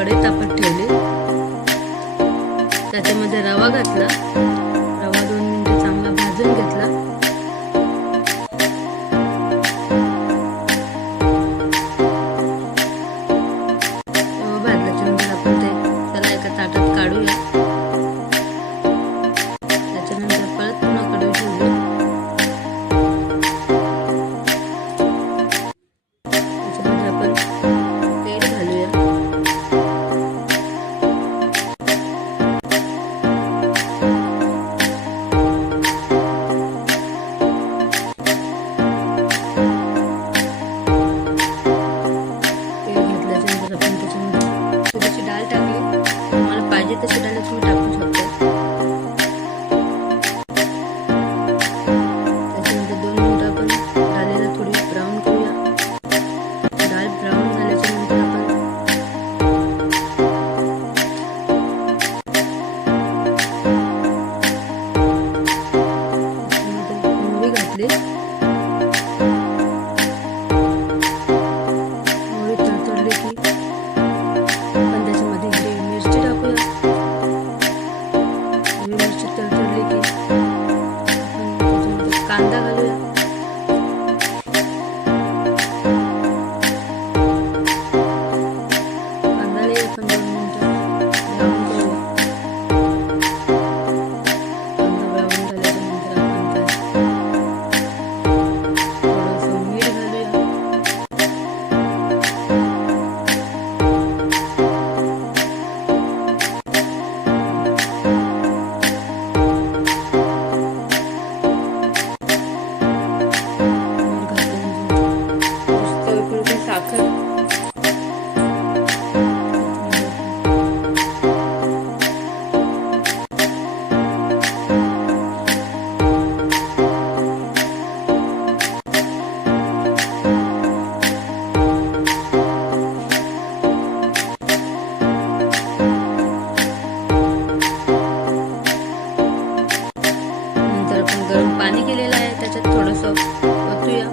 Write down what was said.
कढई तापत ठेवली, त्याच्यामध्ये रवा घातला, रवा 2 मिनिटं चांगला भाजून घेतला। रवा भाजल्याच्यानंतर आपण त्याला एका ताटात काढूया। त्याच्यानंतर परत पुन्हा कढई ठेवली, त्याच्यामध्ये आपण तेल घालूया। तेल घेतल्याच्यानंतर आपण त्याच्यामध्ये थोडीशी डाळ टाकली, तुम्हाला पाहिजे तशी डाळ तुम्ही टाकू शकता। त्याच्यानंतर 2 मिनिटं आपण डाळीला थोडी ब्राऊन करूया। डाळ ब्राऊन झाल्याच्यानंतर आपण मोहरी घातली, मोहरी तडतडली की आपण त्याच्यामध्ये हिरवी मिरची टाकूया। हिरवी मिरची तडतडली की आपण त्याच्यामध्ये कांदा घालूया। कांद्यालाही आपण 2 मिनिटं ब्राऊन करूया। कांदा ब्राऊन झाल्याच्यानंतर आपण त्यात थोडंसं मीठ घालूया। मीठ घातल्यानंतर चवीपुरती साखर, नंतर आपण गरम पाणी केलेलं आहे त्याच्यात थोडंसं ओतूया।